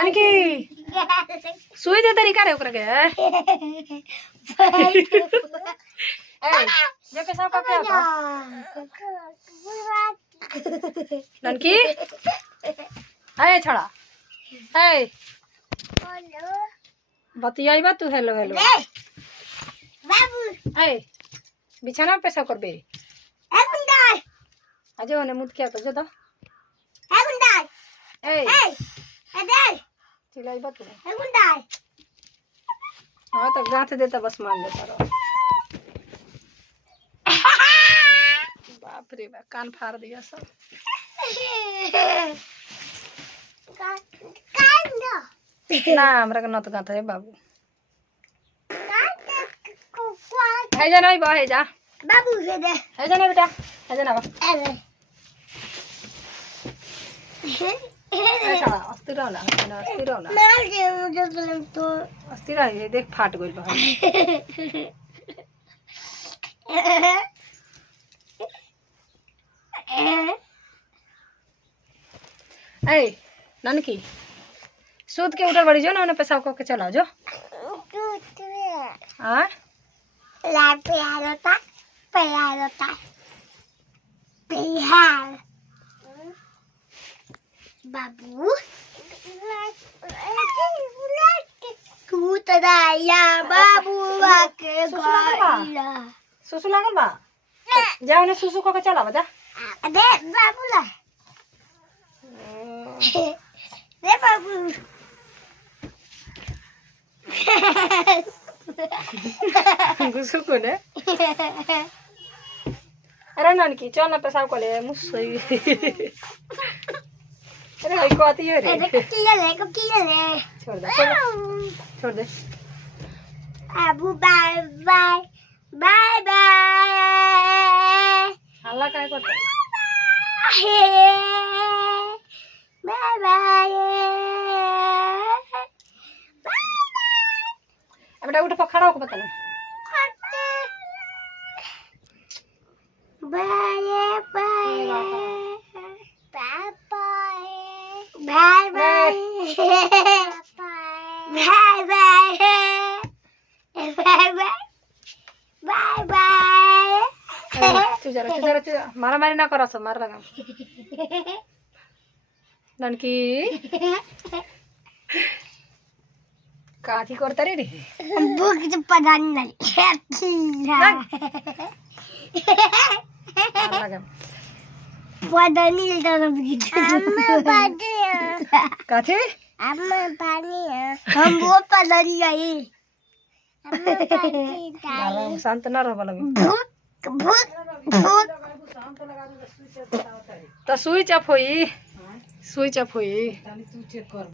नानकी सुई दे तरीका रे ओकरा के ए जे पेशाब करके आता नानकी आए छड़ा ए बतियाइबा तू हेलो हेलो बाबू ए बिछाना पे पेशाब करबे ए गुंडाई आजे ओने मुद के तो जदा ए गुंडाई ए ए दे चिल्लाइबा तू ए गुंडाई हां तो गांठ देता बस मान देता रहो बाप रे बा कान फाड़ दिया सब ना हमरा के नत गांठ है बाबू है जा नहीं बा है जा बाबू दे दे है जा ना बेटा है जा ना बा अरे अच्छा अस्थिर रहो ना अस्थिर रहो ना मार दे मुझे तो अस्थिर रह देख फाट गइल बा ए नानकी सूद के उधर बड़ी जो ना उन्हें पेशाब करके चलाओ जो हाँ ला प्यार होता प्यार बाबू तू तदाया बाबू के गइला सुसु लागल बा जा उन्हें सुसु करके चला बजा दे बाबू ला दे बाबू गुसु को ने अरे नानकी चल ना पेशाब कर ले मुसई अरे भाई को आती है रे कपिला ले छोड़ दे छोड़ दे बाबू बाय बाय बाय बाय हल्ला काय करता बाय बाय बेटा उठ खड़ा होकर बता ना बाय बाय बाय बाय चुजा मारा मारी ना करो सब मार लगा नानकी काठी करता रे बुक पदान नहीं लगा पदानी काठी हम वो पदानी नहीं शांत ना रह लगे भूख भूख तो सुई चाप होई